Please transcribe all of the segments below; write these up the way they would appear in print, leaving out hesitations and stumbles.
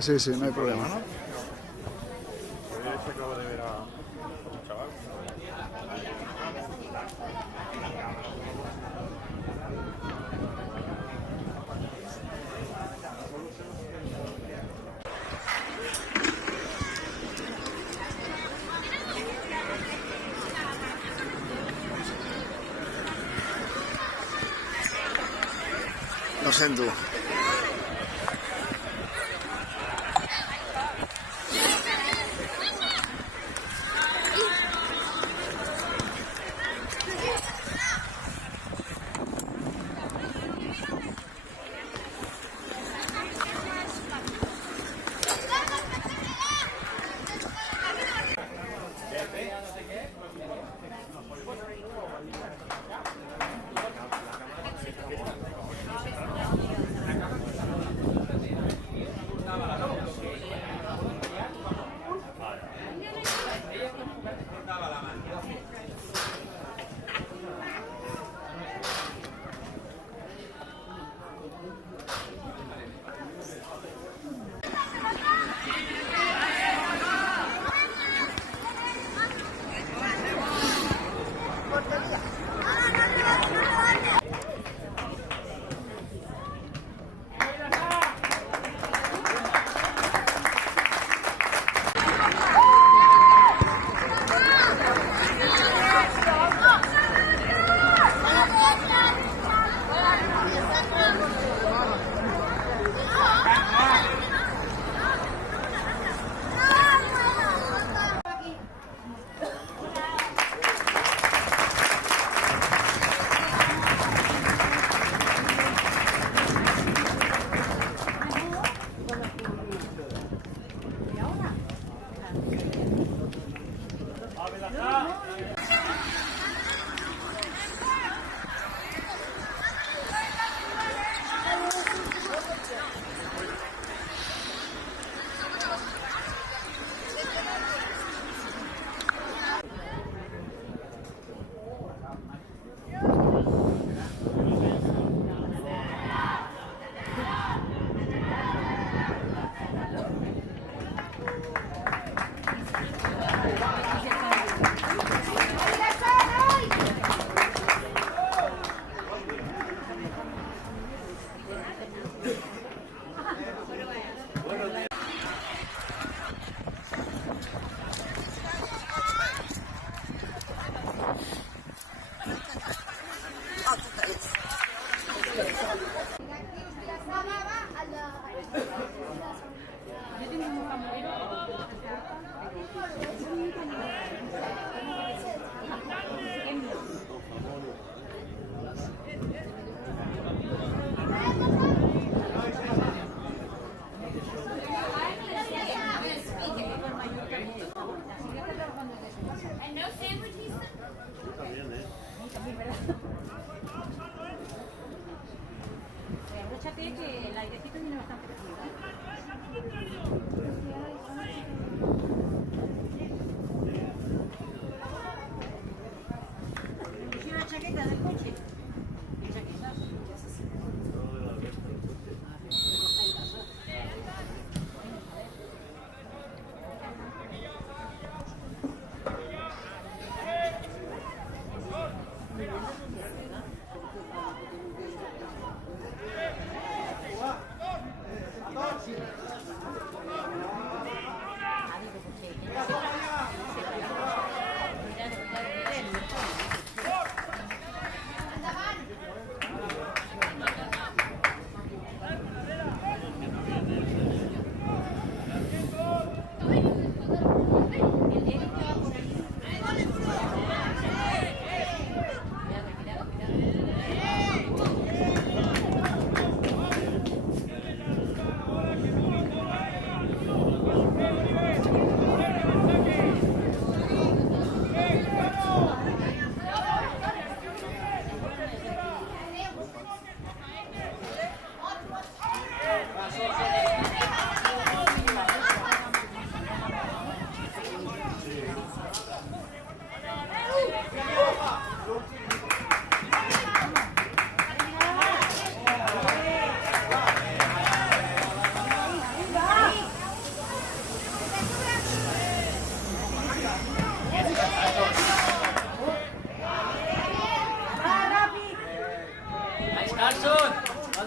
Sí, sí, no hay problema. ¿No? Hoy acabo de ver a un chaval. Lo sento. Abróchate que el airecito viene bastante frío. ¿Lleva la chaqueta del coche? ¿Qué chaqueta?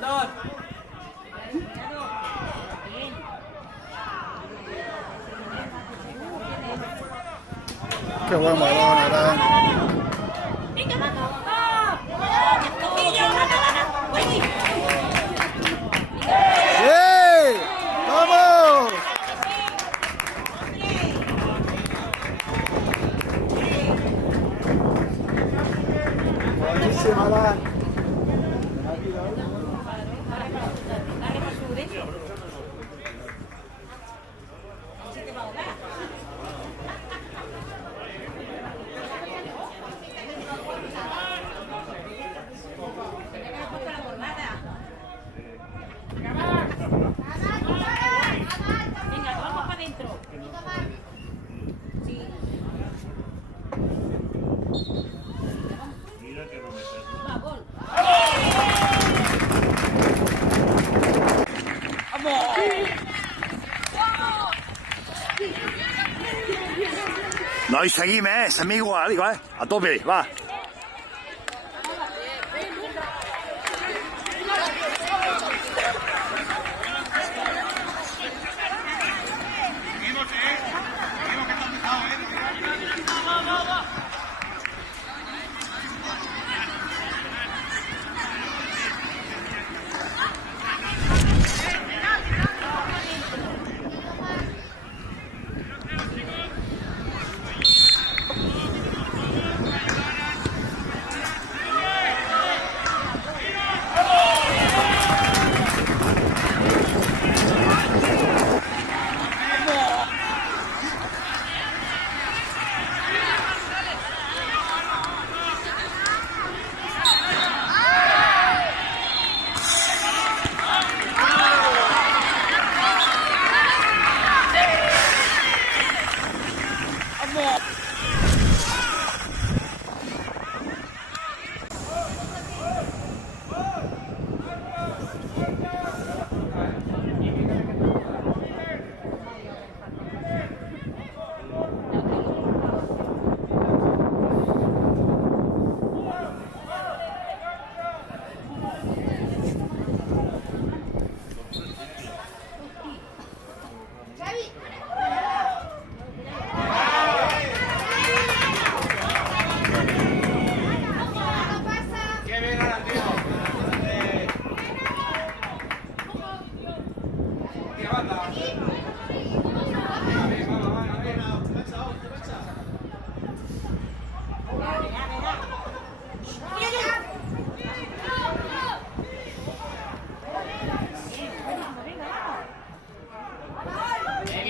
Andor. Qué buen balón, Aran. Venga, vamos. Toquillo, gana. Uy. ¡Sí! ¡Vamos! Buenísima, Aran. Dale por su derecho. ¿Sí te va a ahogar? Venga, vamos para adentro. Sí. Va, gol. No, i seguim, seguim igual, a tope, va.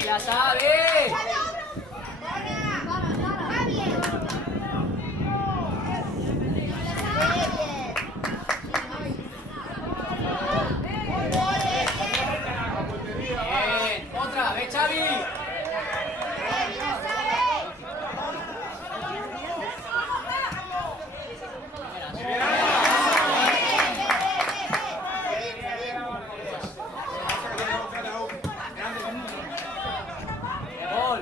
¡La sabe! Bien, otra, ve Xavi. Gol.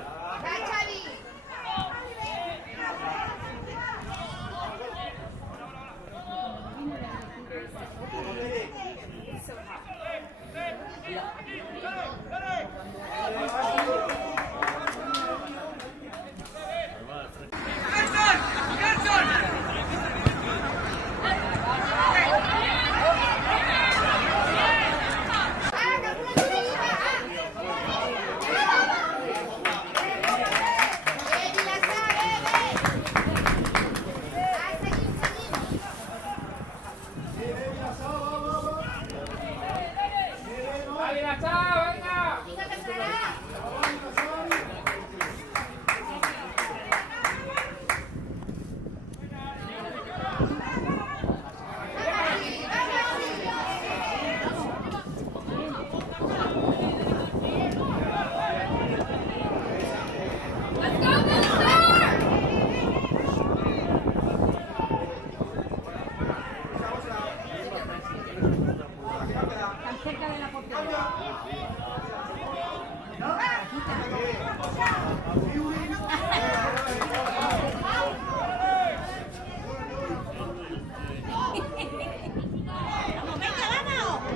Vamos, venga, vamos.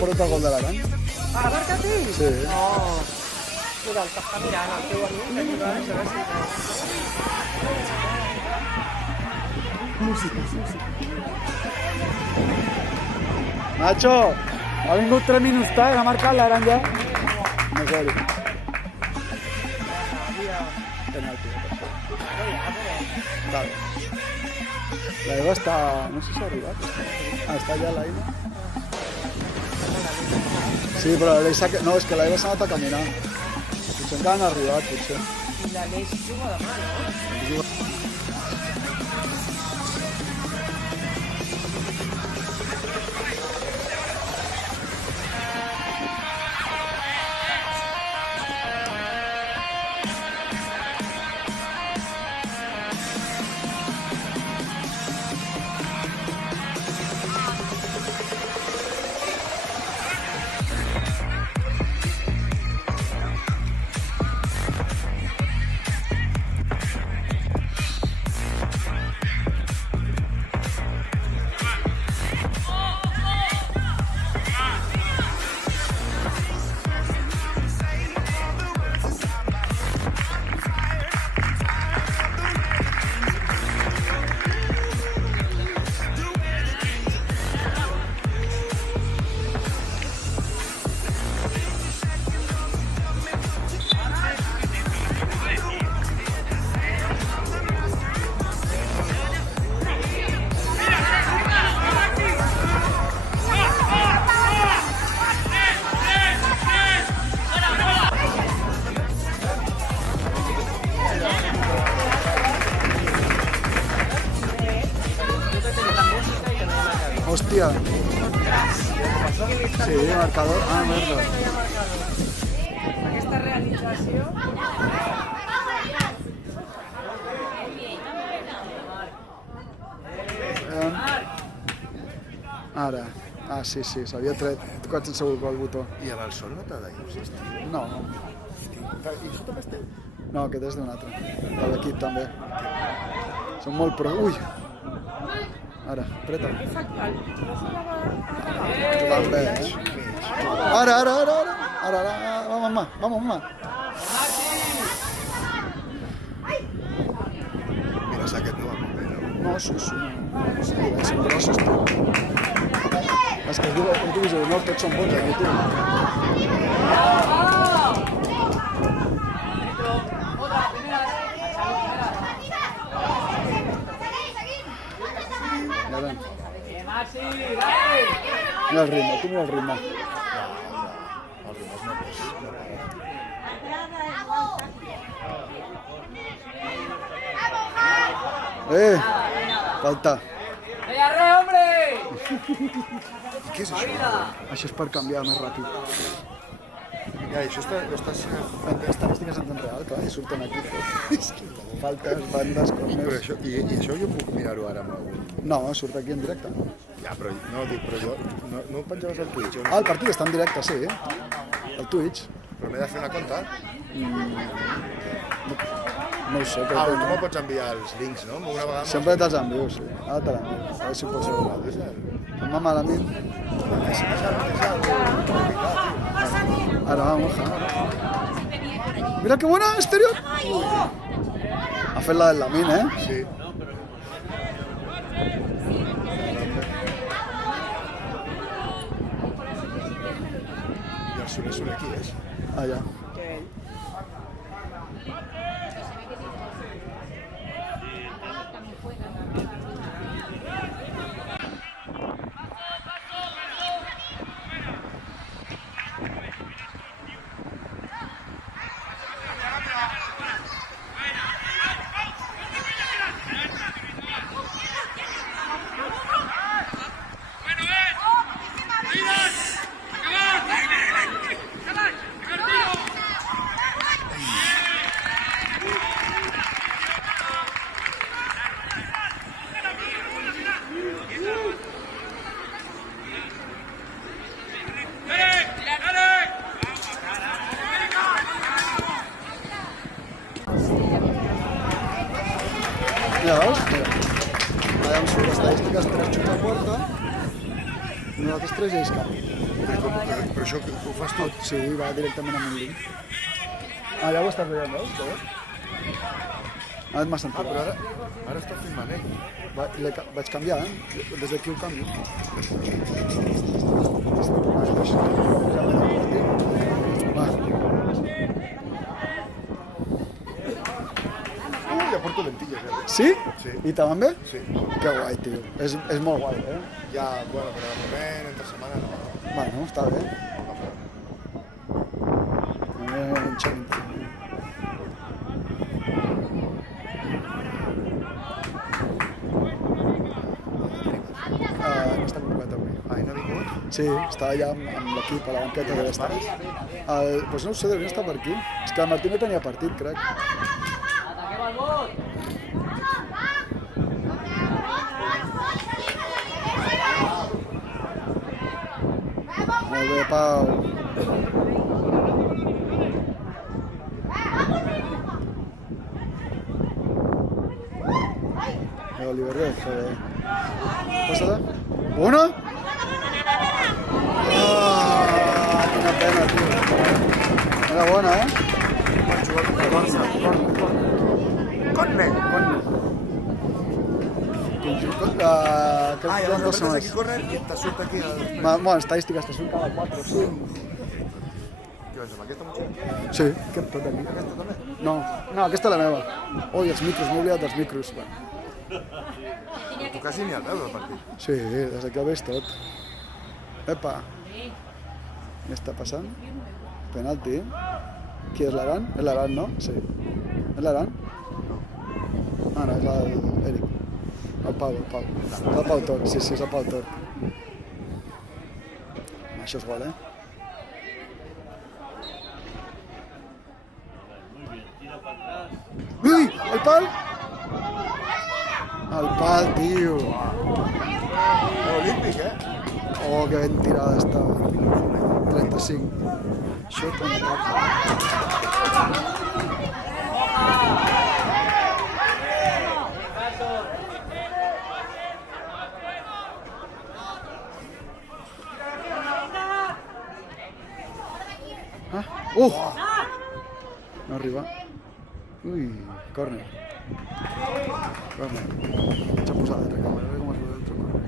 portat el gol de l'Aran. Ah, ha marcat ell? Sí. Oh. Mira, el que està mirant, el teu amic, que juga a això, Nacho, ha vingut 3 minuts tard, ha marcat l'Aran ja. 1-0. Penalti. Vale. La Eva està... no sé si ha arribat. Ah, està allà l'Aina. Sí, però l'Aleix... no, és que l'Eva s'ha anat a caminar. Potser encara han arribat, potser. I l'Aleix juga demà, no? Hòstia. Sí, marcador. Ah, merda. Aquesta realització... Ara. Ah, sí, sí, s'havia tret. Tocat sense el botó. I amb el sol no t'ha d'insistir. No, I això també esteu? no, aquest és d'un altre. De l'equip també. Són molt pro... Ui! Ara, apreta. Jugant bé, eh? Ara, ara, ara, ara. Ara, ara, vamos, mamà, vamos, mamà. Mira, aquest no va molt bé, no? No, sí, sí. Sí, són grossos, tu. És que es diu, no, tots són bons aquí, tu. Otra, primera. Mira, Maxi, dale. mira el ritme, tu mira el ritme. El Rimàs no és. Falta. ¡Venga, re, hombre! Què és això? Això és per canviar més ràpid. Ja, això ho estàs... Estan en temps real, clar, i surten aquí. Faltes, bandes, Però corners... això, i això jo puc mirar-ho ara amb algun... No, surt aquí en directe. Ja, però no, dic, però jo... No ho penjaves al Twitch? Ah, el partit està en directe, sí. El Twitch. Però m'he de fer una compte? No ho sé, crec Ah, que tu no. me pots enviar els links, no? Una vegada... Sempre te'ls envio, sí. Ara te l'envio. A veure si ho pots veure. Mamà malament. Ara, vamos, ja. Mira que buena, exterior. Ha fet la del Lamin, eh? Sí. I el Soler qui és? Allà. Ja veus? Allà em surt estadístiques, 3 xuts a porta, i nosaltres 3 lleis cap. Però això ho fas tu? Sí, va directament amb un link. Ah, ja ho estàs veient, veus? Ara m'ha sentit. Però ara està filmant ell. Vaig canviar, des d'aquí ho canvio. Va. Ja porto lentilles, ja. Sí? Sí. I te van bé? Sí. Que guai, tio. És molt guai, eh? Ja, bueno, però de moment, entre setmana no. Bueno, està bé. No està convocat avui. Ai, no ha vingut? Sí, està allà amb l'equip a la banqueta de l'estat. Doncs no ho sé, devia estar per aquí. És que el Martí no tenia partit, crec. Ataquem al bot. Molt bé, Pau. Oliver Red, joder. Pásala. ¿Una? Ah, quina pena, tio. Era bona, eh? Conne! Llavors apretes aquí córner i te surt aquí el... Bueno, estadístiques, te surt cada 4 o 5. Què vas amb aquesta motxilla? Sí, que tot aquí. Aquesta també? No, aquesta és la meva. Ui, els micros, m'he oblidat dels micros. Bueno. Tu quasi ni el veus, el partit. Sí, des d'aquí ho veig tot. Epa. Què està passant? Penalti. Qui és l'Aran? És l'Aran, no? Sí. És l'Aran? Ah, no, és l'Eric. El Pau, el Pau. És el Pau Tort, sí, és el Pau Tort. Això és gol, eh? Ui, el pal! El pal, tio. Olímpic, eh? Oh, que ben tirada estava. 35. Xut en el cap. Ah, no arriba. Ui, córner. Córner. S'ha posat l'altra càmera, a veure com es veu l'altre córner.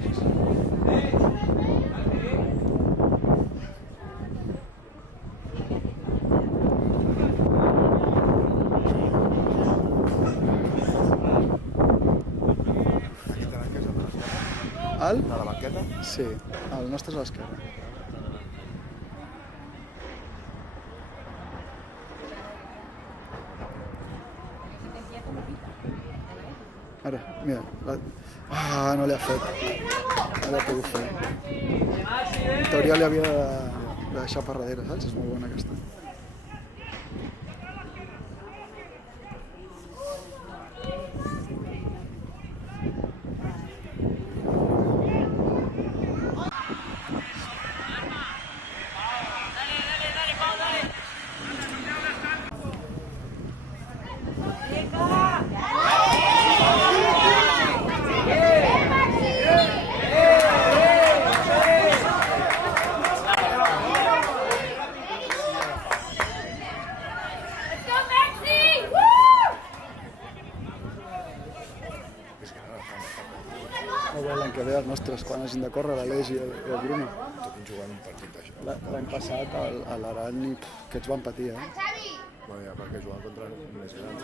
Aquí te l'arques a l'esquerra. Al? De la banqueta? Sí, el nostre és a l'esquerra. Ara, mira. No li ha fet. No li ha pogut fer. En teoria li havia de deixar per darrere, saps? És molt bona aquesta. L'any que ve els nostres, quan hagin de córrer l'Aleix i el Bruno. Toquin jugant un partit d'això. L'any passat a l'Aran que ens van patir, eh? Bueno, ja perquè jugant contra més grans.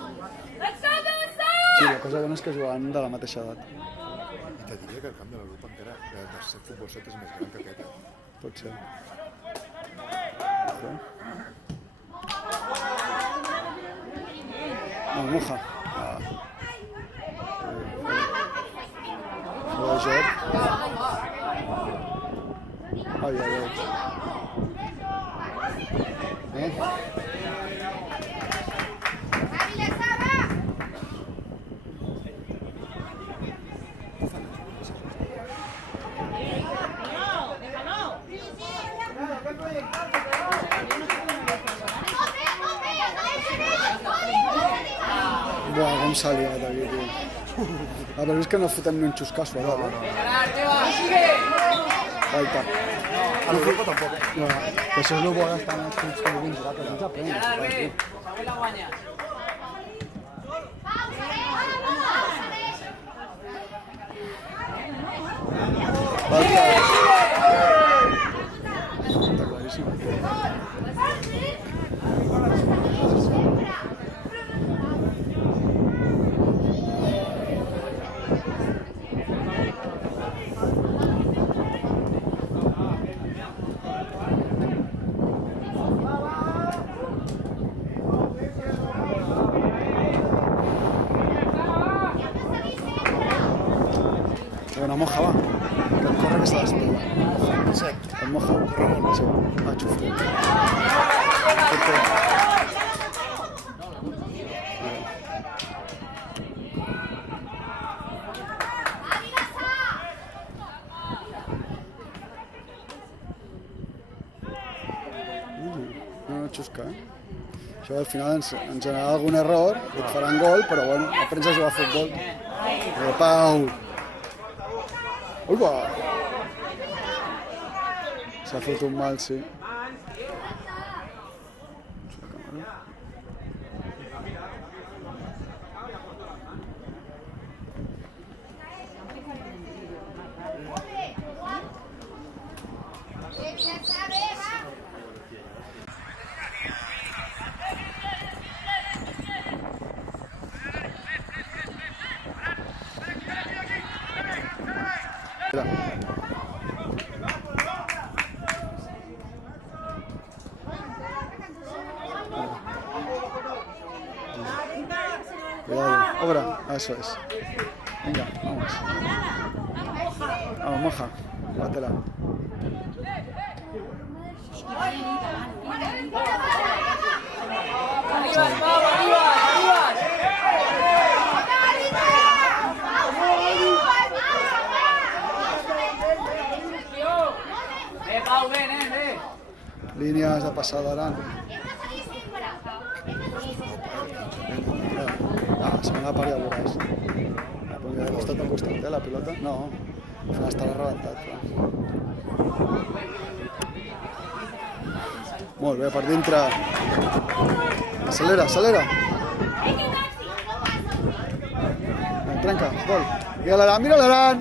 Sí, la cosa bona és que jugaven de la mateixa edat. I te diria que el camp de la grup encara de ser futbol 7 és més gran que aquest. Pot ser. No, moja. Joc. Ai, ai, ai. Buah, com s'ha liat aquí, tio. A veure, és que no fotem ni un xuscasso a dalt, eh? Gerard, Teba, sigue! Falta. A l'Europa tampoc. No, que això és el bo d'estar en els clubs com vins, que no s'aprèn. Samuel la guanya. Falta. Està claríssim. Una moja, va. Que el corre que se l'espera. El moja. Sí. Ah, xufre. No, xusca, Això al final ens generarà algun error, et faran gol, però bueno, aprens a jugar a futbol. Pau! Ui, va! S'ha fet un mal, sí. Mira. Cuidado, obra, eso es. Venga, vamos. Vamos, moja, llévatela. Arriba, vamos, arriba. Pau, ven. Línies de passada d'Aran. Se me va parir a veuràs. Perquè de costat a costat, la pilota? No, al final estarà rebentat. Molt bé, per dintre. Acelera. Trenca, gol. Mira l'Aran.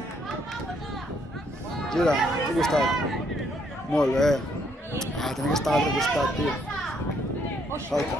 Gira, a costat. Molt bé. Tenia que estar a l'altre costat, tio. Falta.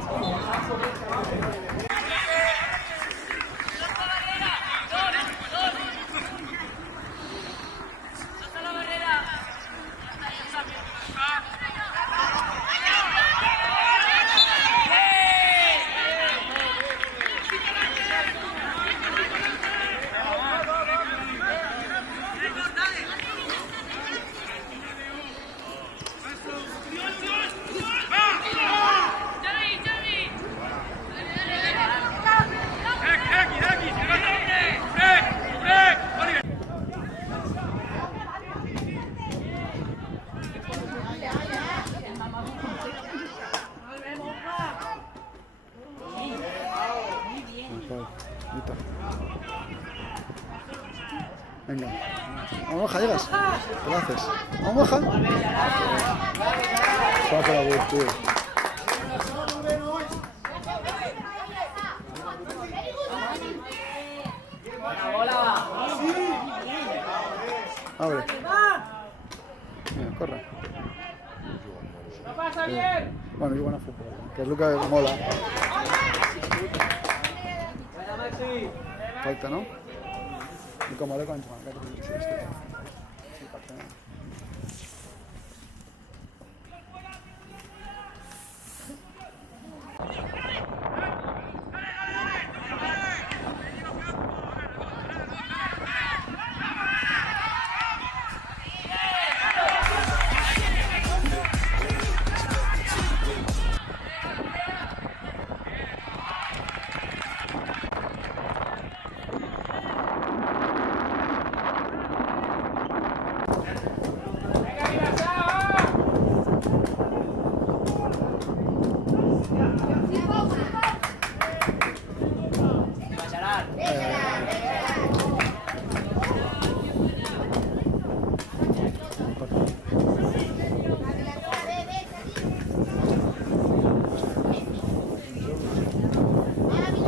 Venga. Vamos, moja, llegas. ¿Qué lo haces? Vamos, moja. Saca la voz, tío. Abre. Mira, corre. Bueno, juguen a futbol, que és el que mola. Falta, no? I com ara quan juguen aquest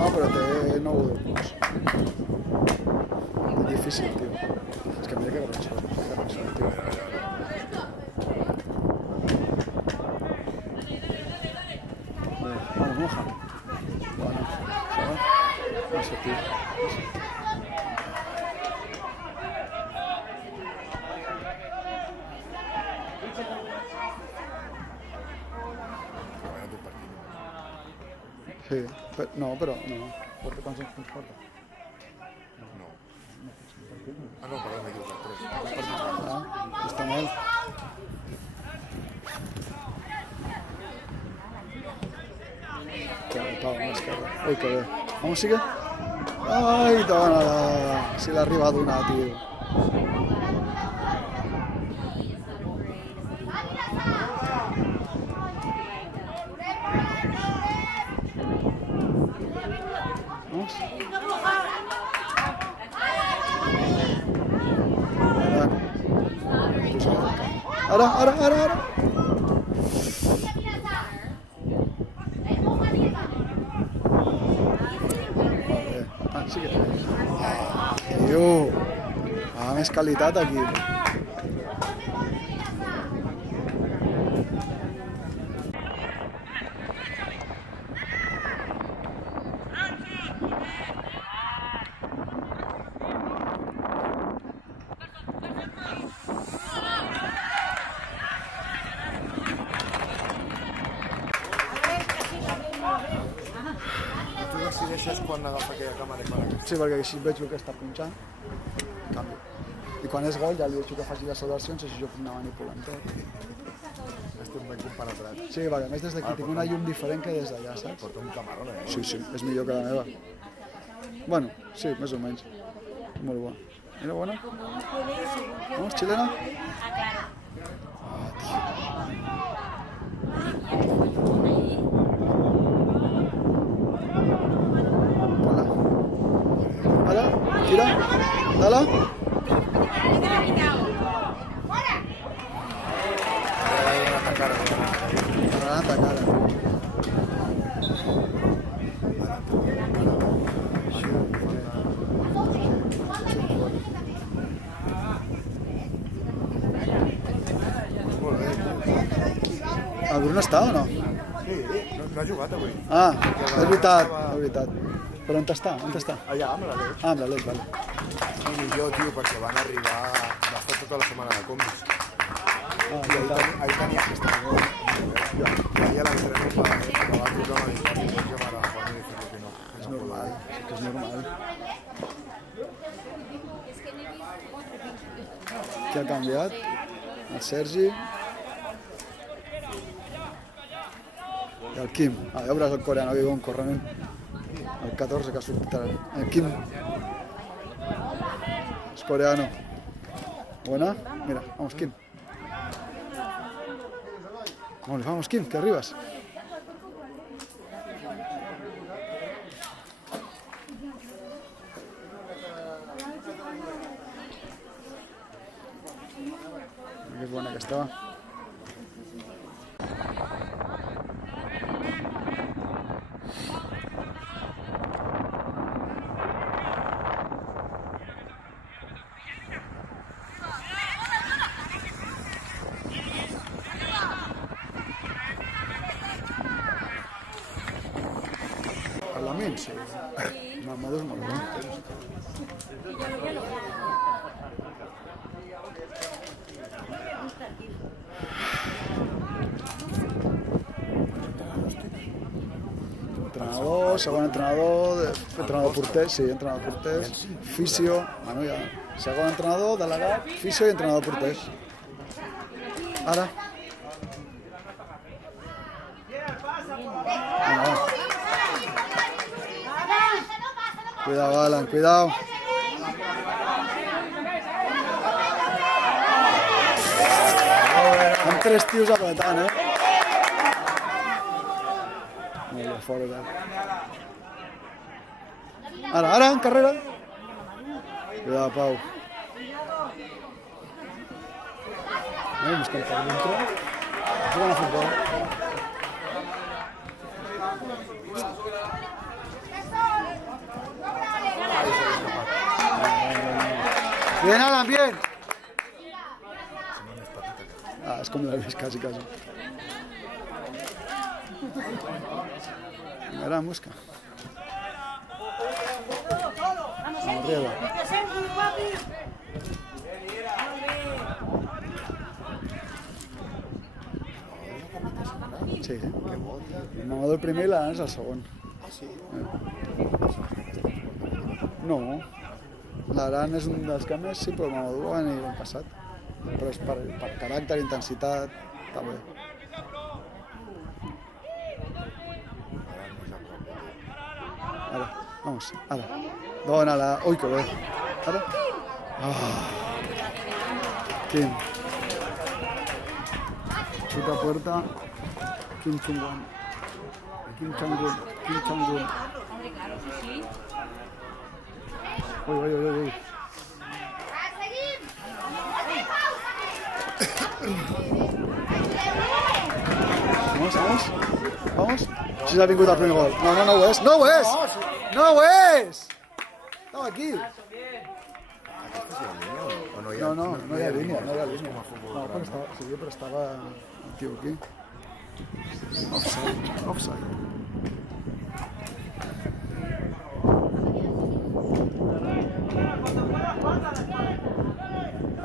No, però té 9 punts. És difícil, tio. És que mira que garranxós, tio. Bé, vamos, moja. Bueno, ¿sabes? No sé, tío. No sé. Sí, no, però no. Porta quants punts porta? Ah, no, perdó, m'he equivocat. 3. Ah, està mal. Que bé, Pau, no, esquerra. Ui, que bé. Vamos, sigue. Ai, dona-la. Si l'arriba a donar, tio. Vamos. Ara. Vale. Ah, sí que... Tio. Ah, més qualitat aquí. Tu decideixes quan agafa aquella càmera i quan aquesta. Sí, perquè així veig el que està punxant, canvio. I quan és gol ja li deixo que faci les celebracions, així jo puc anar manipulant tot. Estem ben compenetrats. Sí, perquè a més des d'aquí tinc una llum diferent que des d'allà, saps? Porta un camarón, eh? Sí, és millor que la meva. Bueno, sí, més o menys. Molt bona. Mira, bona. Vamos, chilena. Hola. Ara, tira. Dala. Granata, cara. El Bruno està o no? Sí, no ha jugat avui. Ah, és veritat. Però on està? Allà, amb la Lech. Ah, amb la Lech, vale. I millor, tio, perquè van arribar... Va estar tota la setmana de combis. Ah, I ahir tenia que estar molt. I ahir a l'entrenament va trucar a mi que m'ara Juan i dir que no. És normal, sí que és normal. Qui ha canviat? El Sergi. I el Kim. Ah, ja veuràs el coreano que diu correment. El 14 que ha sortit ara. El Kim. És coreano. Buena. Mira, vamos Kim. Vamos Kim, que arribas. Que buena que estaba. Parlament, sí. Mamado és molt bo. Entrenador, segon entrenador porter, sí, entrenador porters, fisio, bueno ja, segon entrenador, delegat, fisio i entrenador porters. Ara. Cuidado, Alan, cuidado. Amb 3 tios apretant, Molt bé, fora ja. Ara, en carrera. Cuidado, Pau. Buscant per dintre. Jugant a futbol. Bien, Alan, bien. Ah, es como la ves casi, casi. Ahora busca. Vamos, Arriba. Sergi. Venga, Sergi, papi. Sí, el mamador el primer i l'Aran és el segon. No, l'Aran és un dels que més, sí, però el mamador va venir l'any passat. Però és per caràcter, intensitat, està bé. Ara, vamos, ara. Dóna-la. Ui, que bé. Ara. Ah. Kim. Xuta puerta. Kim Chung-wan. Kim Chang-gun. Kim Chang-gun. Ui, ui, ui, ui. Vamos, vamos. Vamos. Si s'ha vingut el primer gol. No, no, no ho és. No ho és! No ho és! Estava aquí. No, no, no hi ha línia, no hi ha línia. No, però estava, sí, però estava el tio aquí. Offside, offside.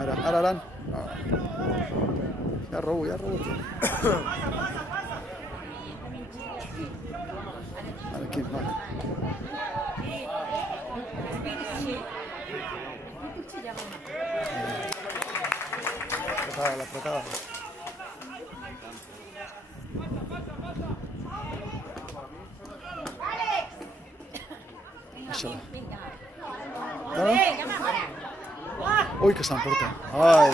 Ara, ara, Aran. Ja robo, tio. Ara, aquí, va. L'apretada. Deixa-la. Ui, que s'emporta. Ai.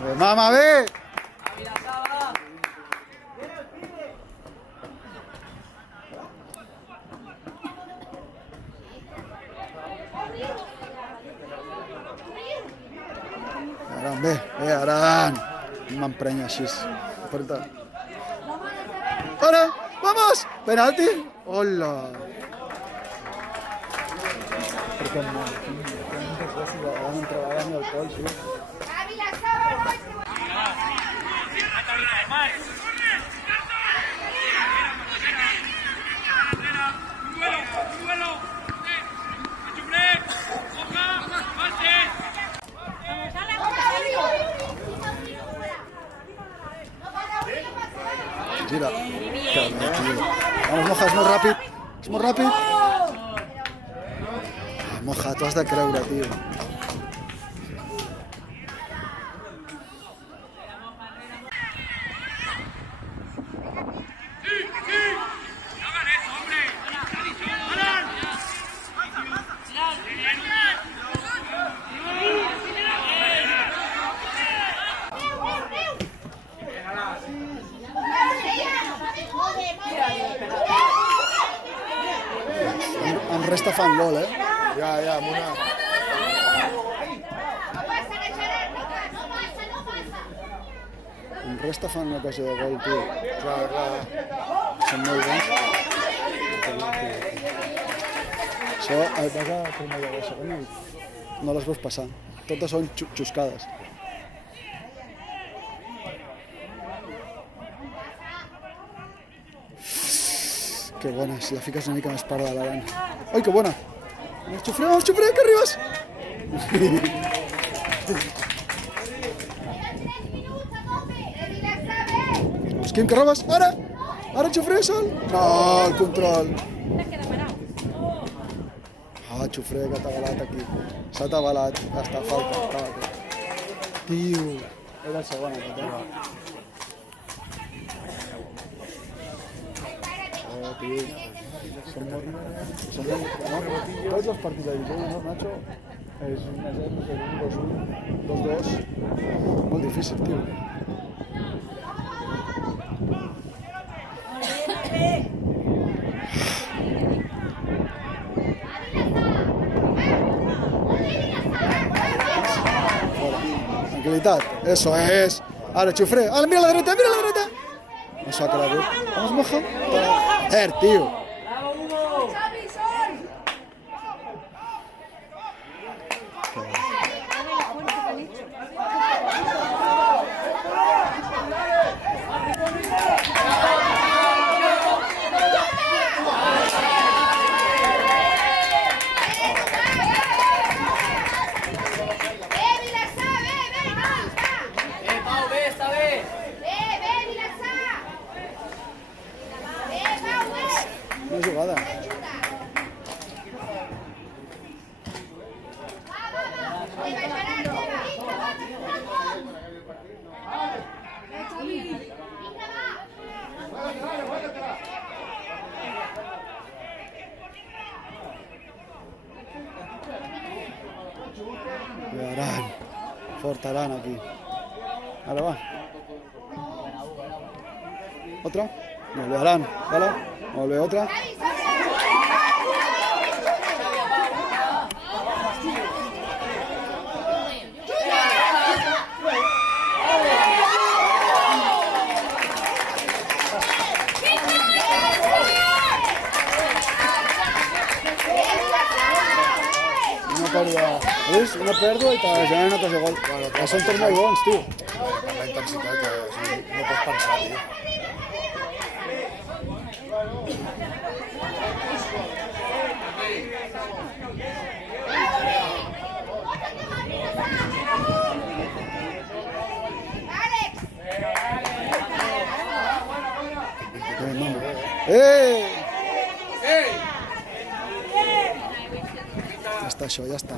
Bé, mama, bé! Aran, bé, Aran. M'emprenya així. Aperta. Ara, vamos! Penalti! Hola! Perquè no desgràcia, van entregar ni el col, tio. Gira. Vamos, Moja, és molt ràpid. És molt ràpid. Ah, Moja, t'ho has de creure, tio. Em resta fan gol, eh? Ja, amb una... Em resta fan una ocasió de gol, tio. Clar. Són molt bons. Això, vas a primera o segona i no les veus passar. Totes són xuscades. Que bona, si la fiques una mica més part de l'Aran. Ai, que bona! Vamos, Xufré, que arribes! Vamos, Quim, que robes! Ara! Ara, Xufré, sol! No, el control! Ah, Xufré, que t'ha avalat aquí. S'ha t'avalat. Ja està, falta. Tio! Era el segon, aquest, eh? Tio. Són molt... Tots els partits de divisió, no, Nacho? És 1-0, 2-1, 2-2. Molt difícil, tio. Tranquilitat, eso es. Ara, Xufré. Ara, mira la dreta, No s'ha cregut. Vamos, Moja. Tio. Cortarán aquí. Ahora va. Otra. Volverán. Vale. Vuelve otra. Una pèrdua. ¿Ves? Una pèrdua i te generen altres de gol. Bueno, són tots molt bons, tio. Per la intensitat que no pots pensar, tio. Ja està això, ja està.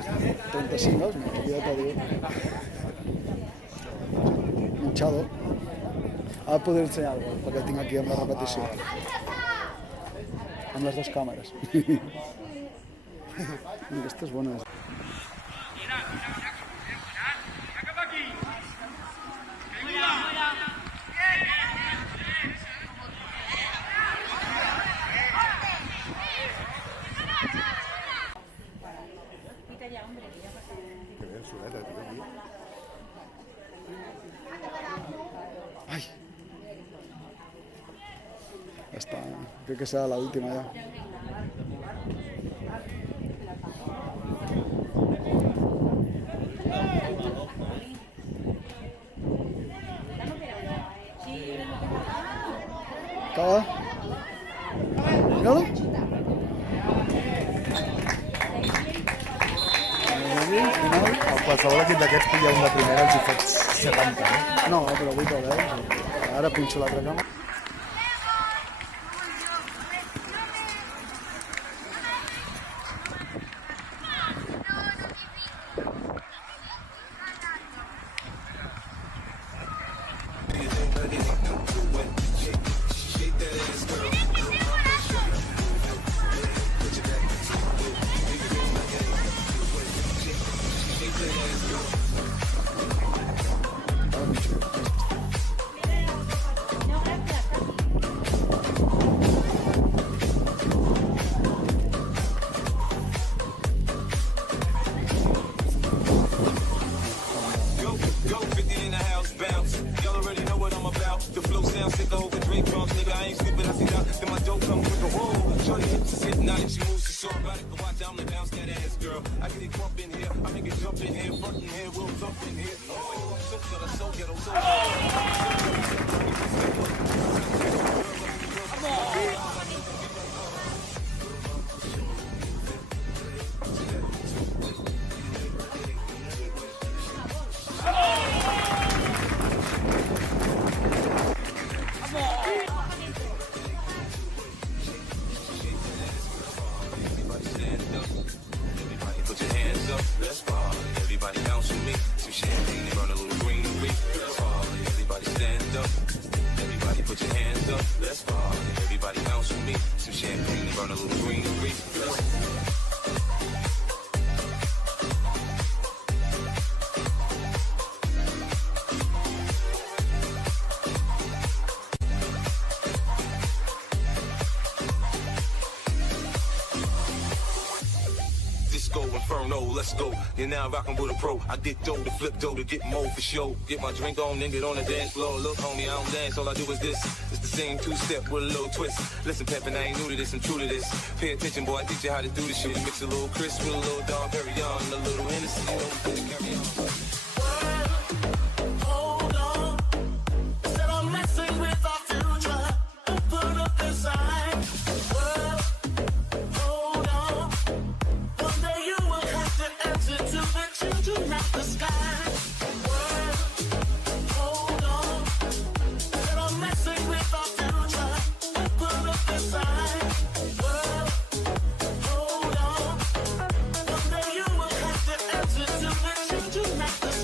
35 gols, ja t'ho diu. Hinchado. Ara podré ensenyar el gol, perquè el tinc aquí amb la repetició. Amb les dues càmeres. Aquesta és bona. Que bé, el soleta, tio. Ai. Ja està, crec que serà l'última ja. Acaba. Mira-lo. A qualsevol equip d'aquests pilla un de primera els hi fot 70, no? No, però 8 o 10. Ara punxo l'altra cama. Let's go. You're now rockin' with a pro. I get dough to flip dough to get more for show. Get my drink on, then get on the dance floor. Look, homie, I don't dance. All I do is this. It's the same two-step with a little twist. Listen, Peppin', I ain't new to this. I'm true to this. Pay attention, boy. I teach you how to do this shit. Mix a little crisp with a little Dom Perignon, a little Hennessy. You know, we can carry on. To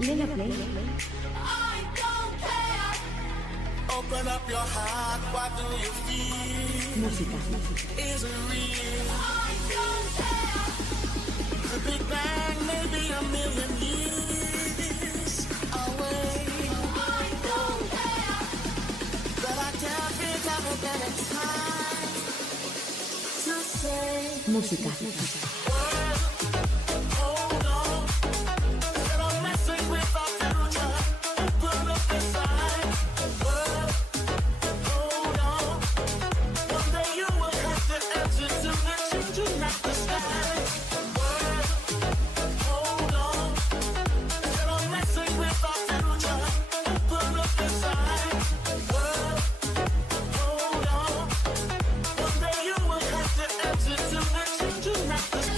Lela Play. Open up your heart, what do you feel? Música. Is it real? The Big Bang may be a million years away. But I can't think of a better time to say Música. hold on. That I'm messing with our future. Open up inside. Hold on. One day you will have to answer to the children at the sky. Hold on. That I'm messing with our future. Open up inside. Hold on. One day you will have to answer to the children at the sky.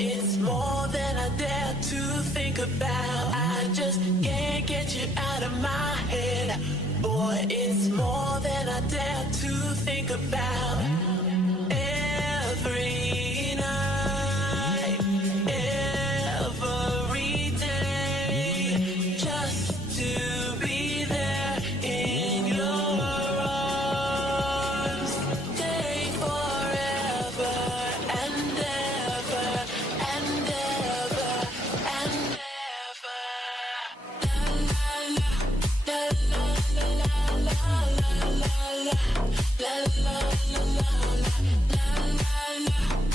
It's more than I dare to think about. I just can't get you out of my head. Boy, it's more than I dare to think about. Every night, every day, just to be there in your arms. Stay forever and ever and ever and ever. La la la la la la la la la la la la la la la la.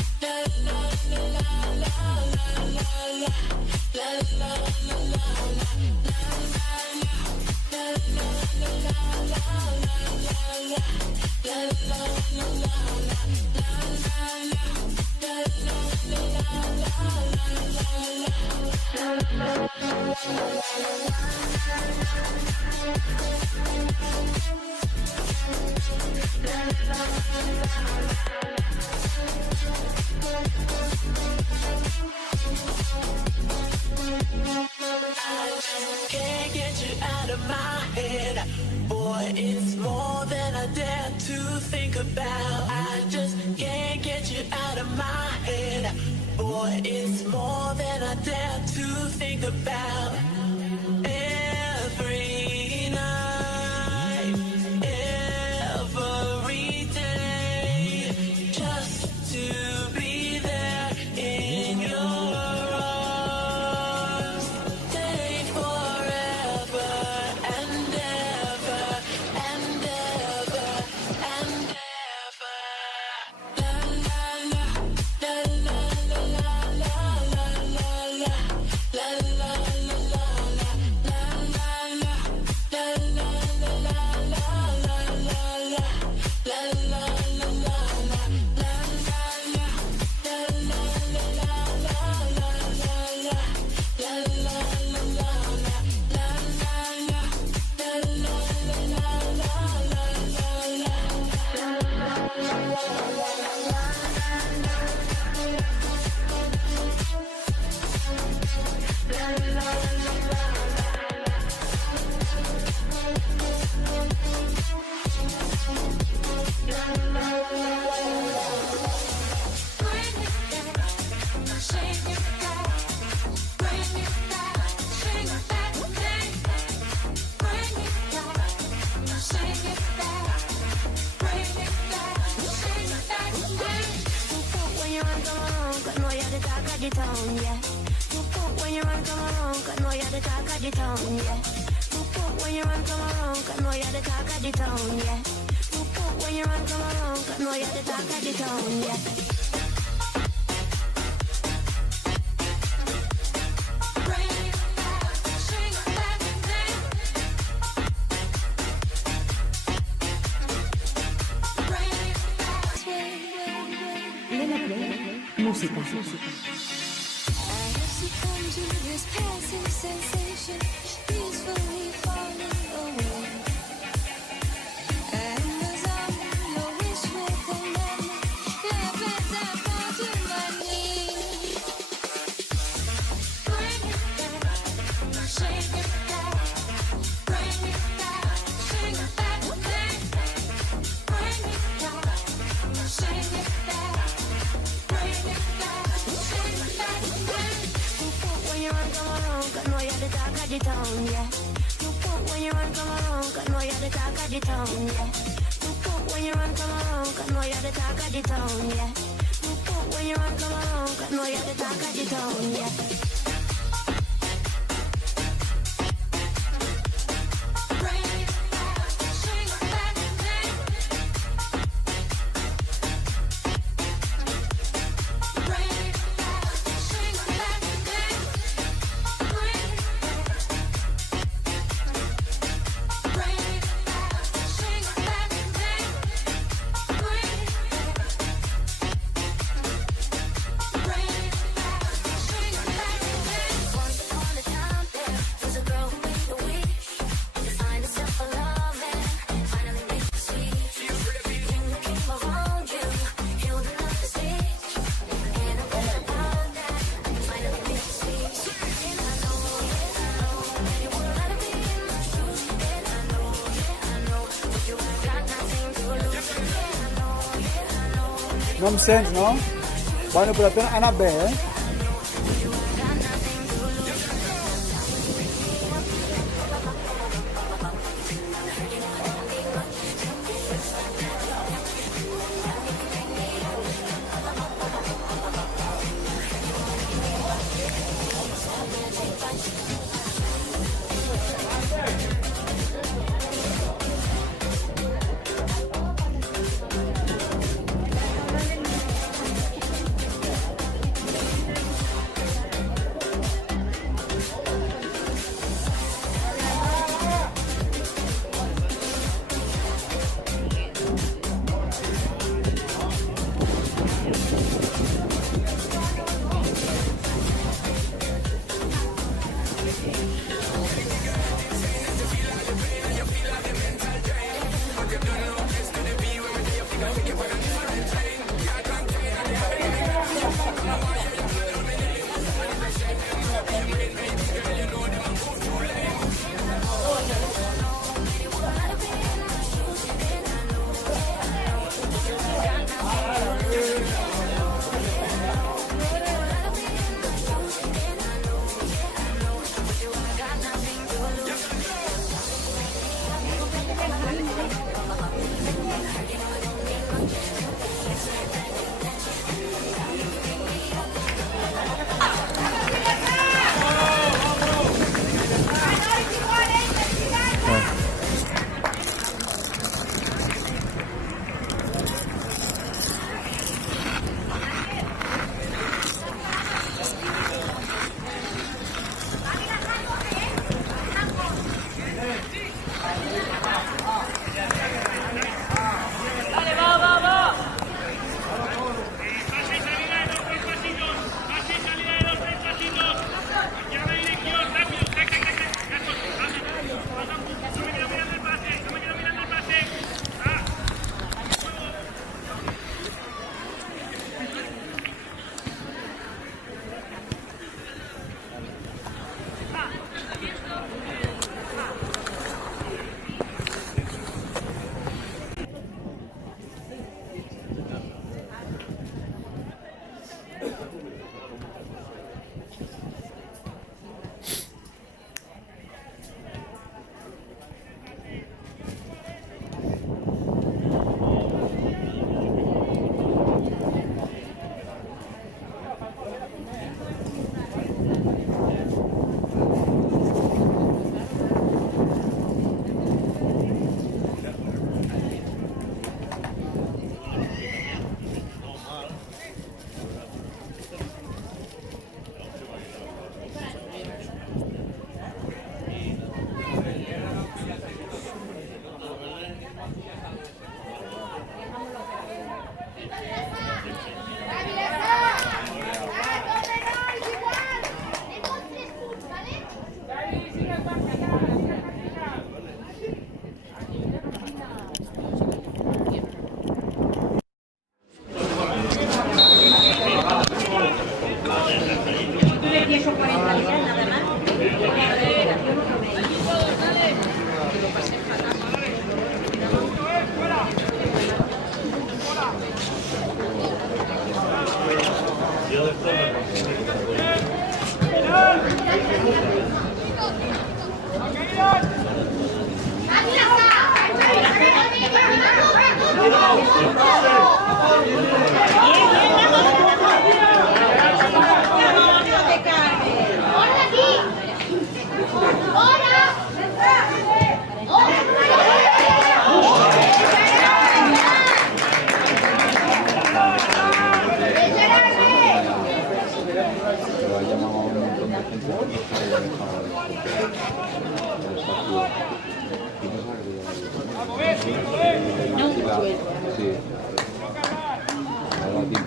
head. Boy, it's more than I dare to think about. I just can't get you out of my head. Boy, it's more than I dare to think about. Every night, every day, just to be there in your arms. Stay forever and ever and ever and ever. La la la, la la la la la la la la, la la la la la, la la la, la la la la la la la la, la la la la la, la la Música. No em sents, no? Bueno, però ha anat bé, eh?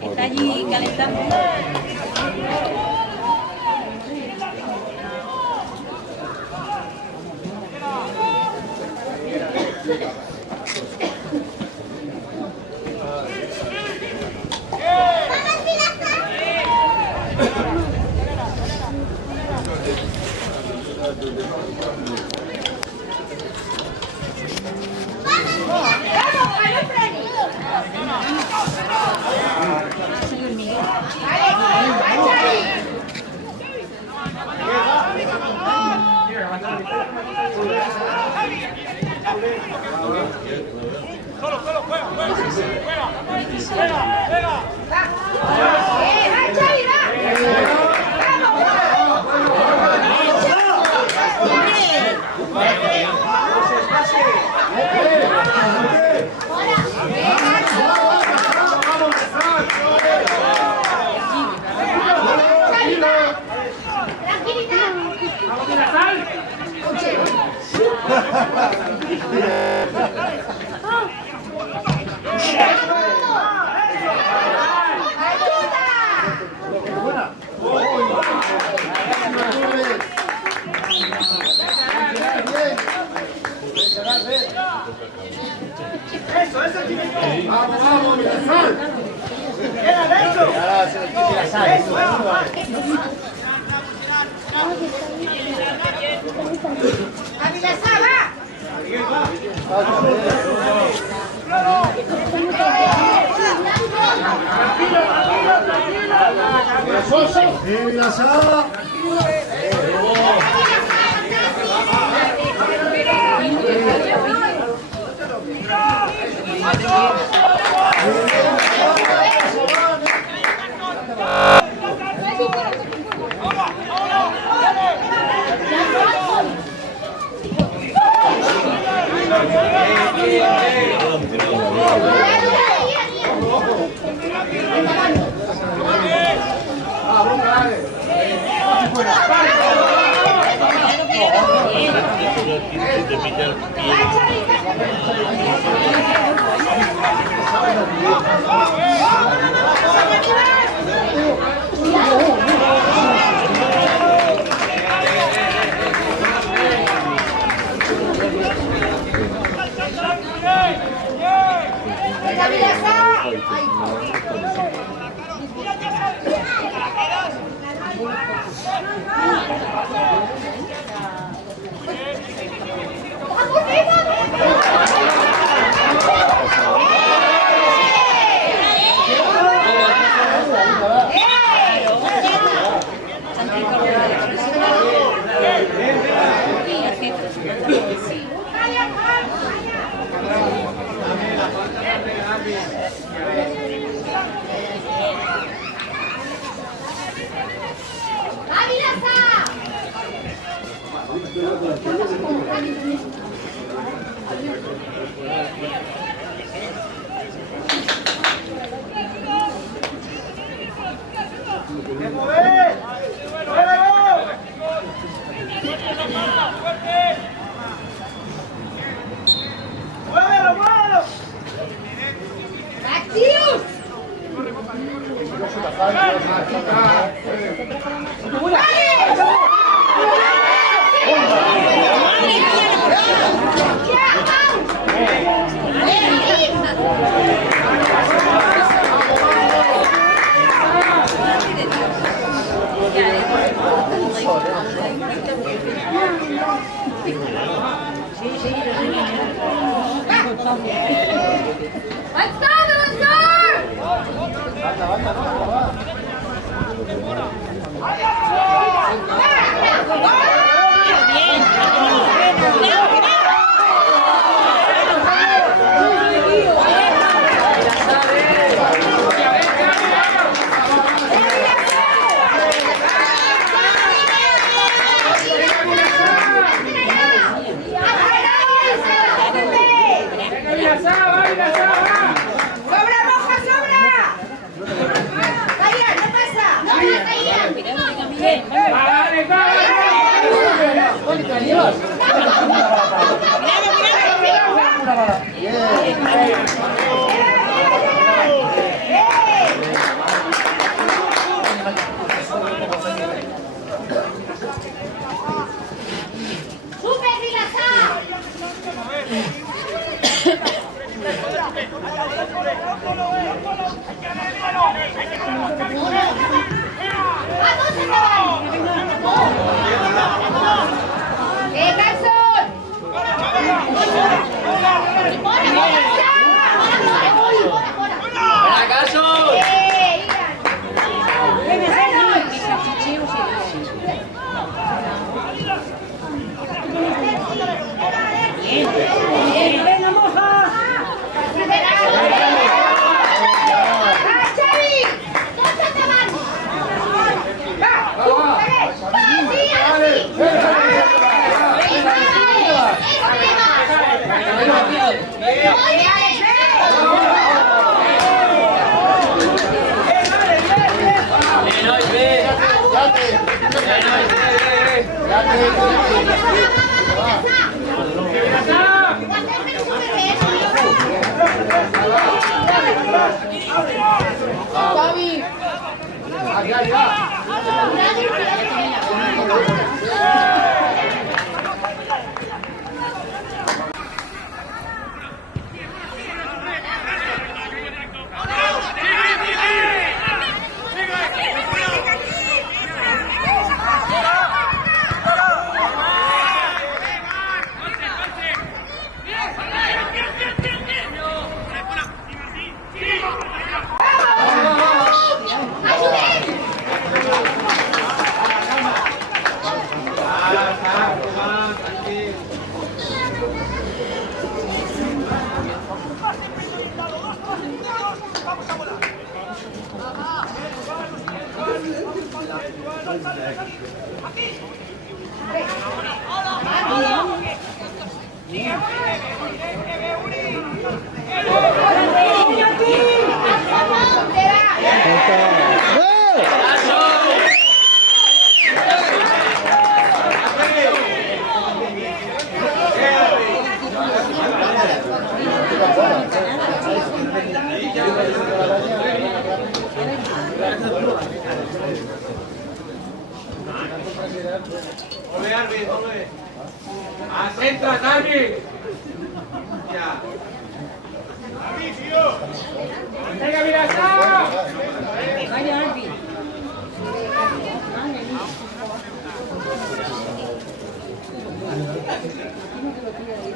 Está allí calentando. Ole, Arbi, ole. Centra, Arbi. Ya. Venga, mira, está. Vaya, Arbi.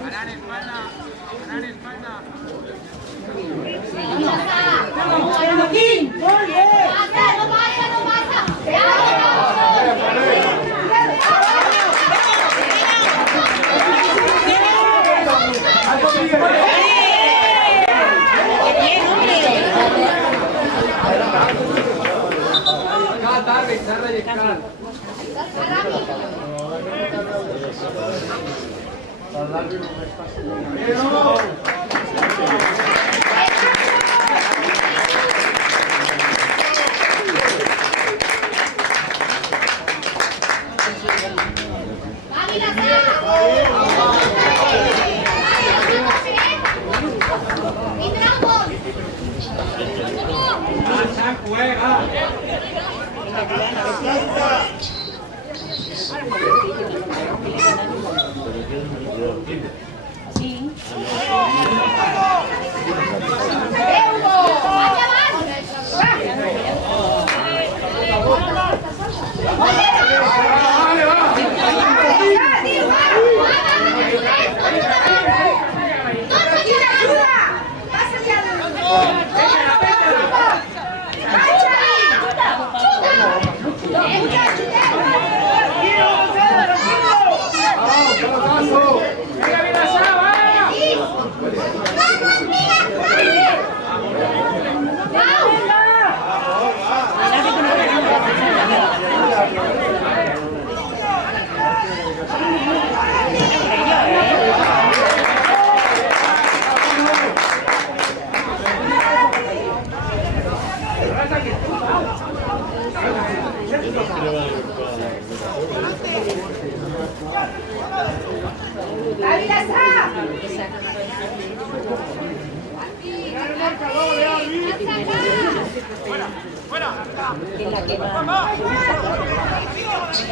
Ganar espalda. Ganar espalda. Joaquín, no pasa.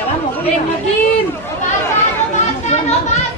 Vamos, ven, Joaquín. No pasa.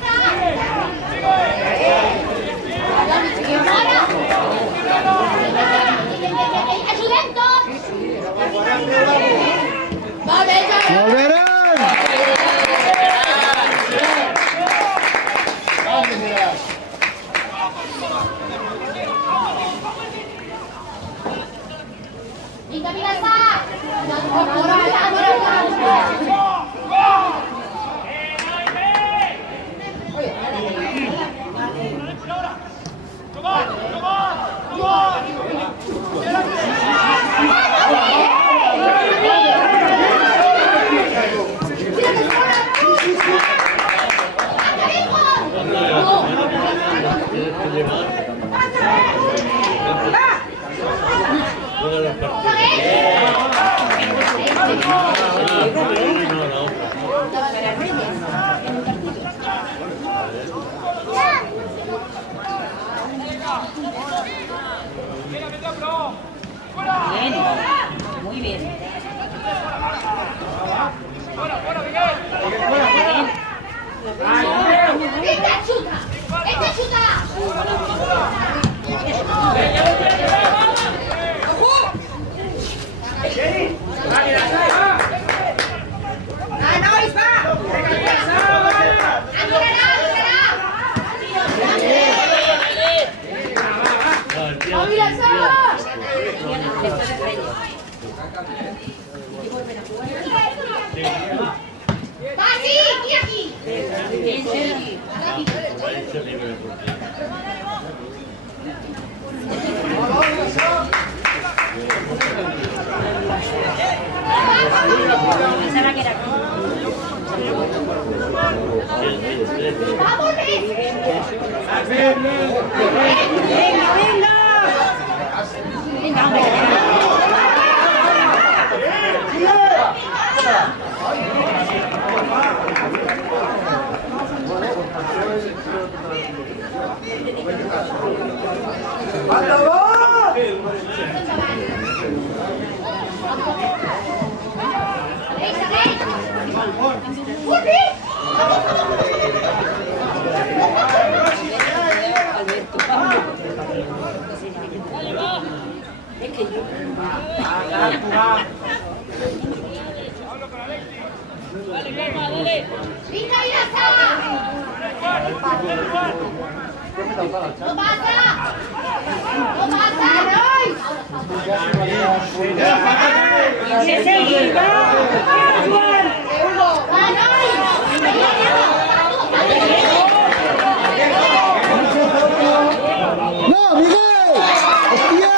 Bien, muy bien. ¡Esta chuta! ¡Esta chuta! ¡Uy! ¡No, Miguel! ¡Hostia!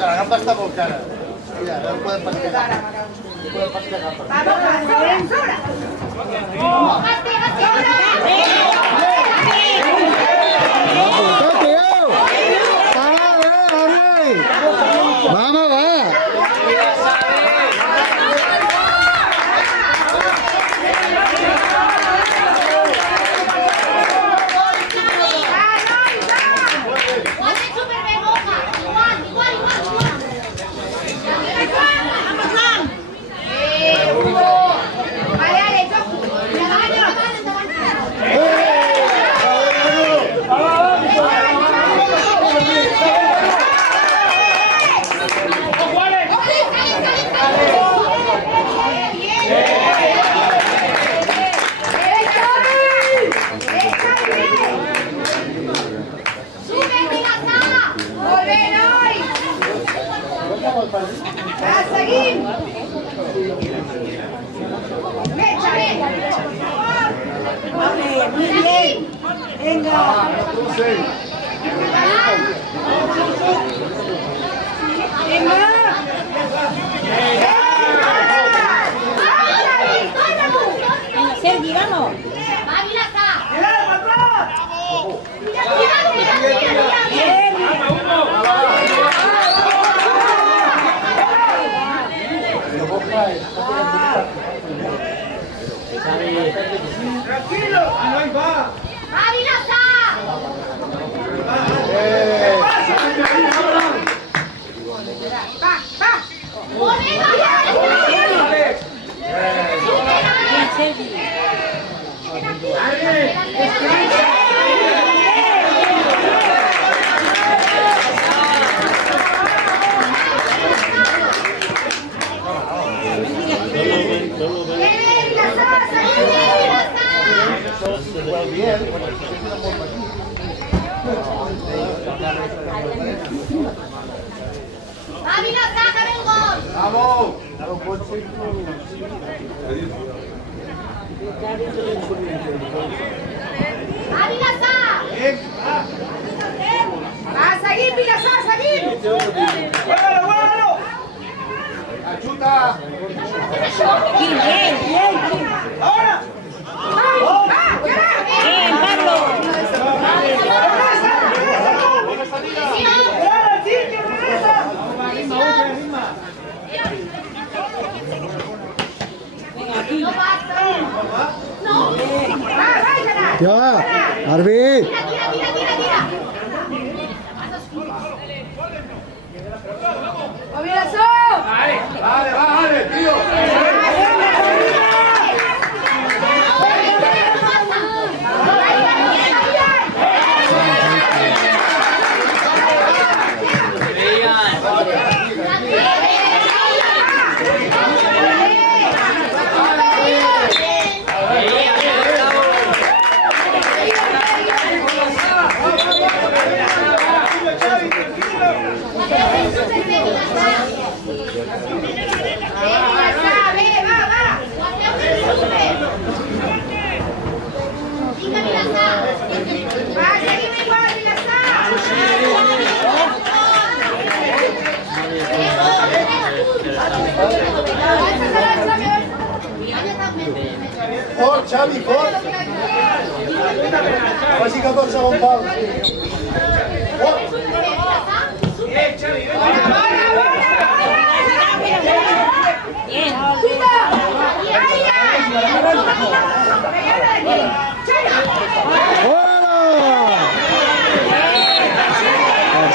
La gamba está molt cara. Mira, no podem pescar. No podem pescar gamba. ¡Vamos, va! Sergi, vamos. Tranquilo, ahí va. ¡Vamos! Bien, bien, bien. ¡Ahora! Bien, Pablo. Ya, Arbi. Vale, vale, tío. Fort, Xavi, fort. Quasi 14 segon pal.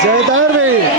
Perfecte, Arbi.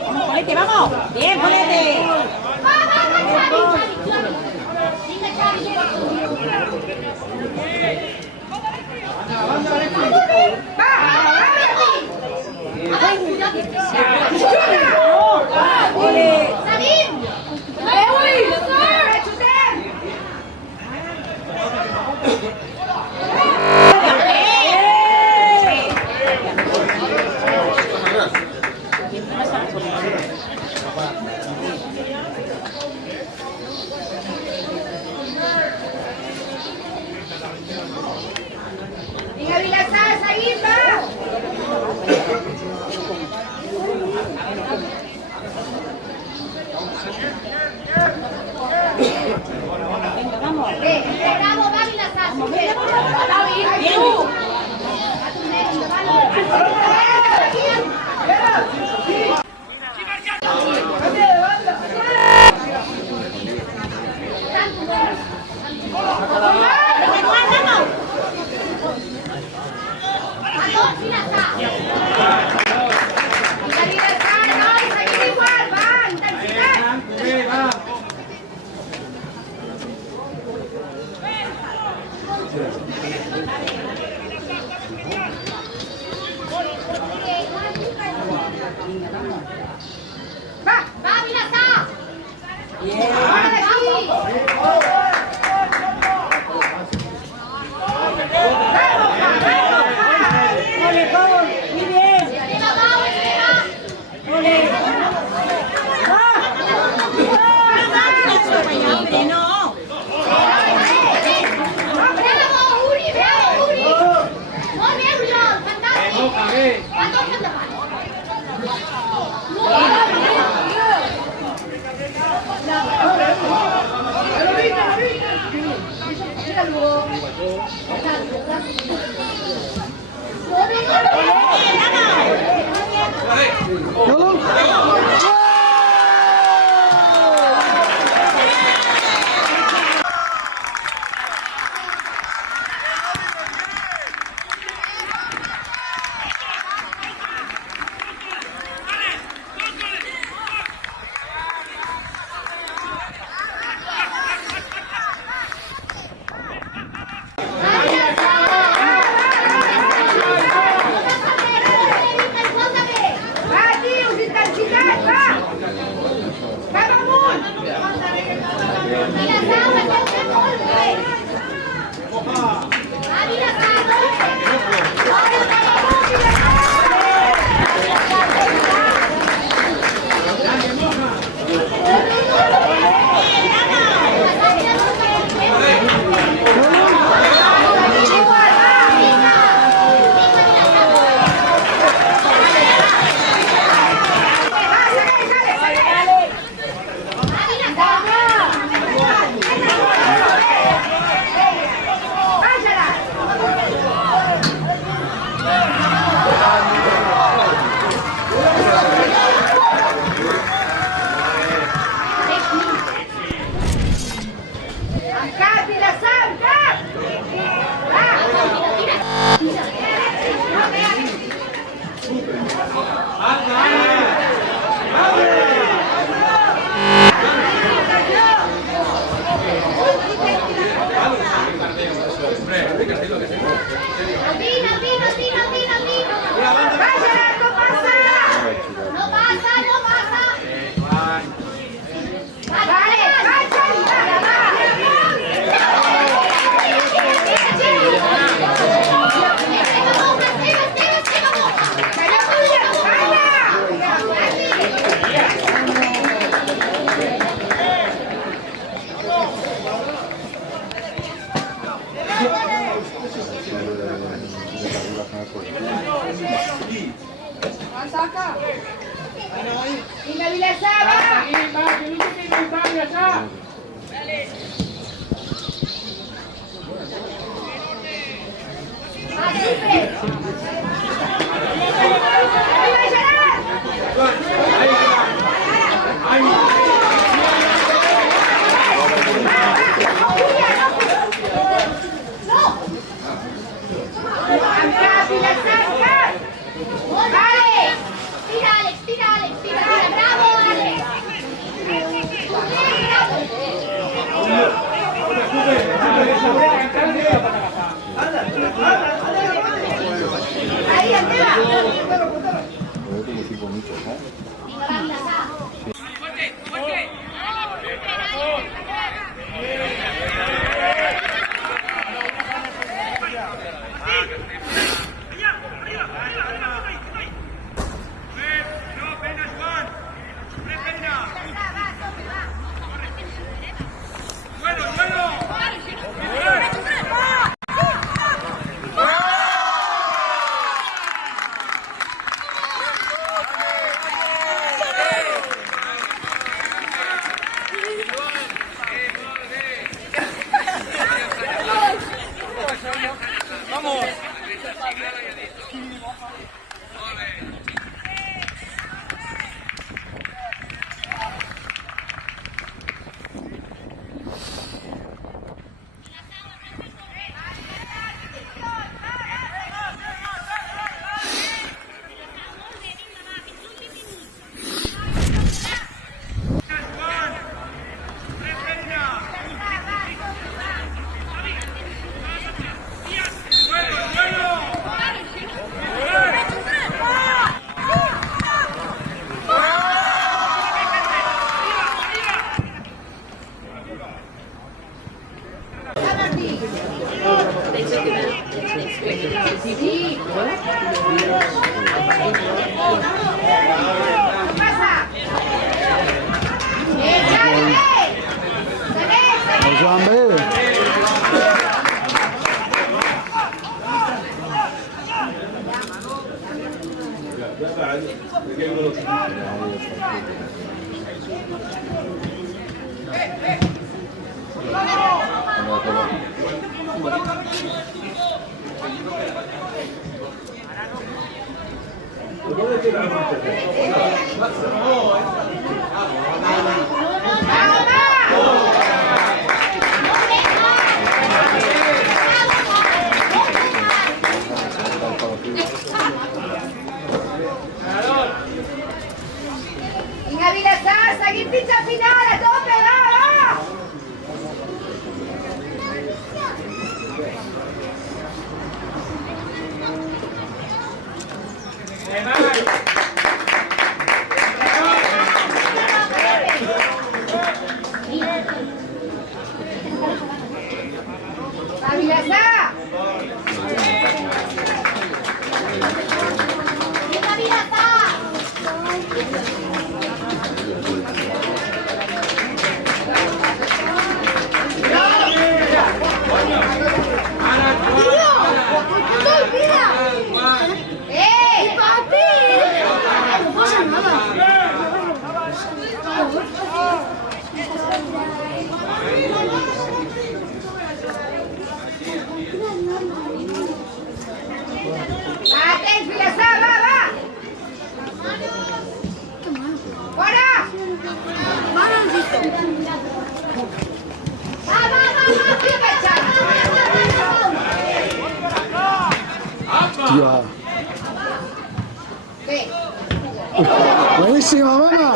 Vamos, ponete, vamos. Bien, ponete. Vinga, Vilassar, seguim, va! Bravo, va, Vilassar! Va, Vilassar! Fora d'aquí! Vinga, Vilassar, va! Tira, Alex, bravo, Alex. Joan B. Vinga, Vilassar, seguim fins al final, a tope, va! Va, Vilassar! Vinga, Vilassar! ¡Eh! ¡Papi! No pasa nada. ¡Aten, Vilassar, va, va! ¡Fuera! Va, Tía. ¿Qué? Buenísima, mamá.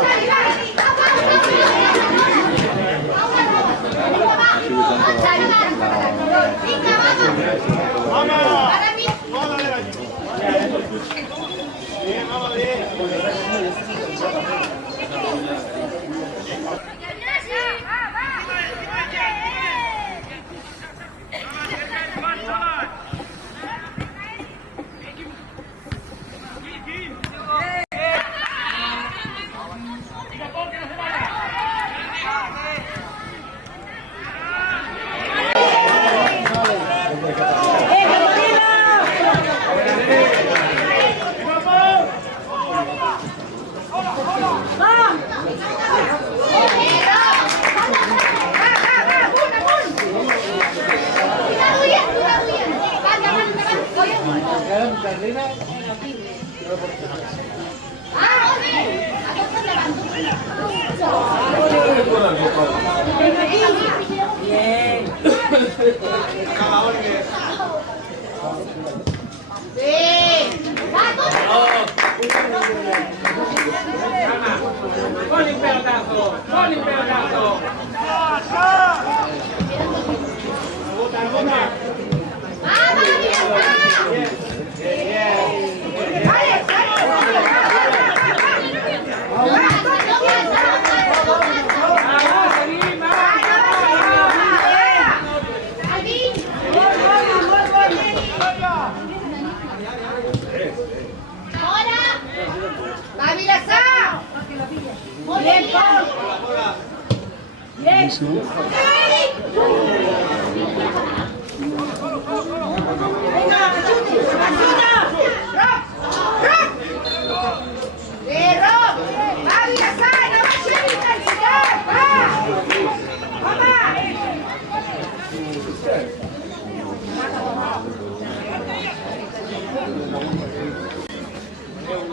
Pon un pelotazo, pon un pelotazo.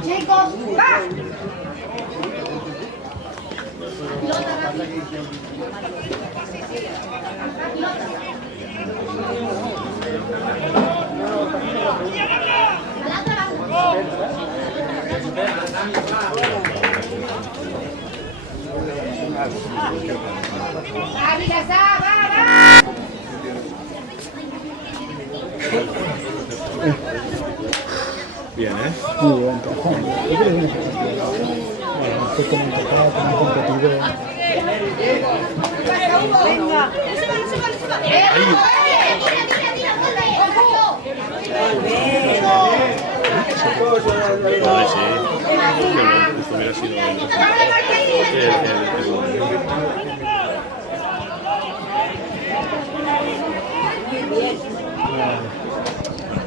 Chicos, va. Bien, ¿eh? Muy bien, Juan. ¿Qué crees de eso? Bueno, estoy como tocado, como competido. Venga. Joder, sí. Esto hubiera sido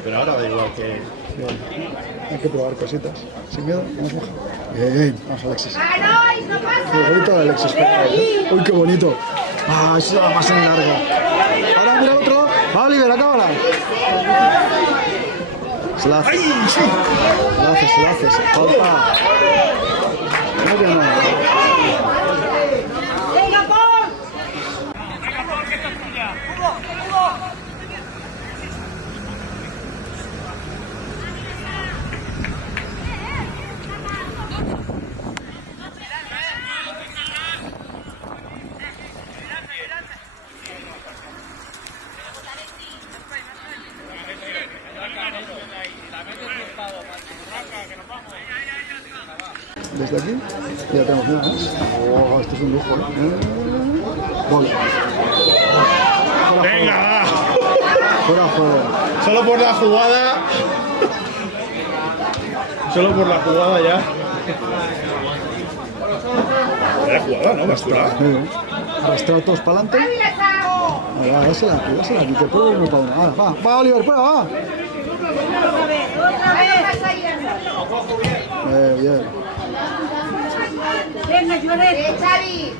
pero ahora da igual que... Bien. Hay que probar cositas. Sin miedo, vamos moja. Bien, vamos Alexis. Qué bonito de Alexis. Uy, qué bonito. Ah, eso va más en largo. Ahora mira otro. Va Oliver, acábala. Se la hace. Se la hace. Falta. ¿Cómo que no? Desde aquí ya tenemos una, ¿eh? Oh, esto es un lujo, ¿eh? Gol. ¡Venga! Fuera juego. Solo por la jugada. Solo por la jugada ya. Era jugada, ¿no? Bastura. Arrastrado todos para adelante. Va, dásela aquí, que puedo irme para uno. Va, Oliver, fuera, va. Otra vez. Bien. Venga, Lloret. Xavi.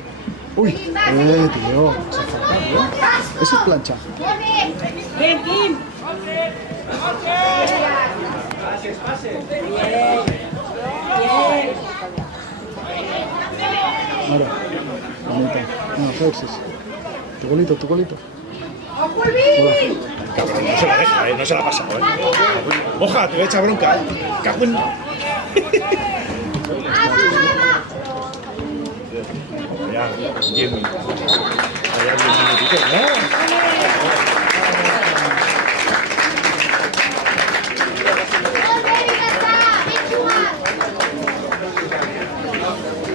Uy, tío. Ese es plancha. Ven, Kim. Ahora, bonita. No, Alexis. Tu golito. Hola. Cabrón, no se la deja, no se la ha pasado, Oja, te voy a echar bronca, Cago en... Ya, 10 minutos. Ya 10 minutitos,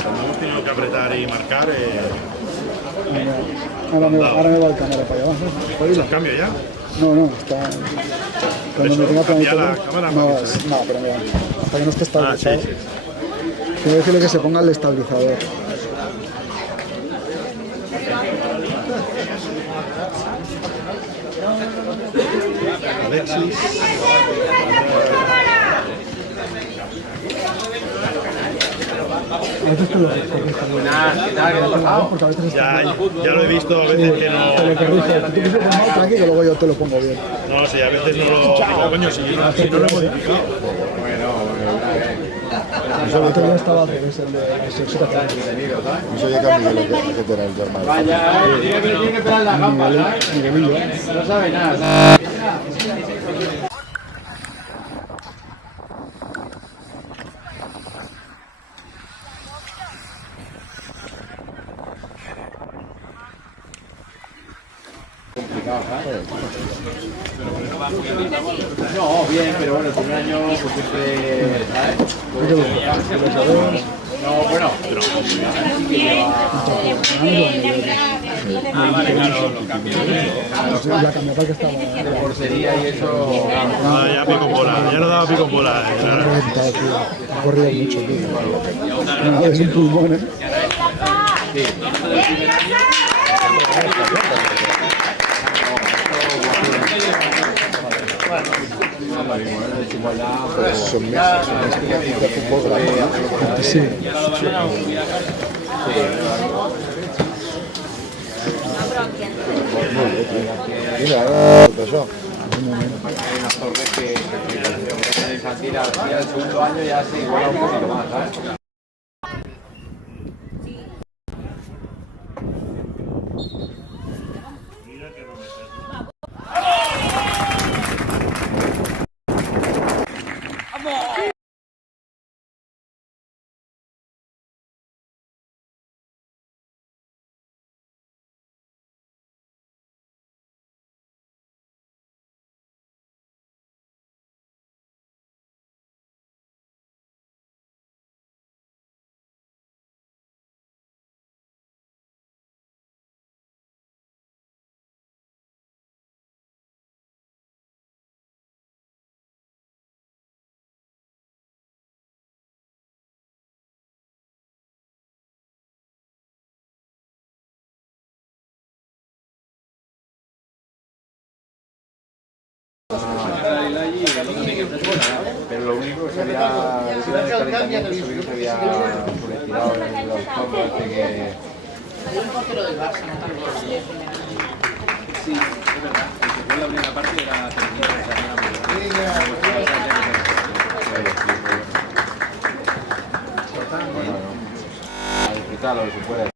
hemos tenido que apretar y marcar. Ahora me va el cámara para allá. ¿Va? ¿Cambio ya? No, está... Cuando me tenga cambia planito... la cámara, No, pero mira, hasta que no esté estabilizado. Sí. Quiero decirle que se ponga el estabilizador. Alexis. A veces te lo porque a veces está... Ya lo he visto, a veces que no... Te lo corrige. Tú quieres poner mal, que luego yo te lo pongo bien. No, sí, a veces no lo... Digo, coño, si no lo he modificado. El otro día estaba al revés, el de sexo. Eso ya cambió lo que tener el hermano. Vaya, tiene que pegar las gambas, ¿sabes? No sabe nada. No, bien, pero bueno, el primer año pues siempre, ¿sabes? No, bueno, pero sí que lleva... vale, claro, los campeones. La camioneta que estaba... De portería y eso... Ya pico en bola, ya no daba pico en bola. Ha corrido mucho, tío. Es un pulmón, ¿eh? Sí. Son meses de fútbol grande. Sí. Mira, ahora pasó. Hay unas torres que infantil, al el segundo año ya se iguala un poquito más, ¿sabes? Pero lo único que se había sido en el calentamiento, se vio que se había sobretirado el autónomo este que... Sí, es verdad. El que fue la primera parte era A disfrutarlo, si puedes.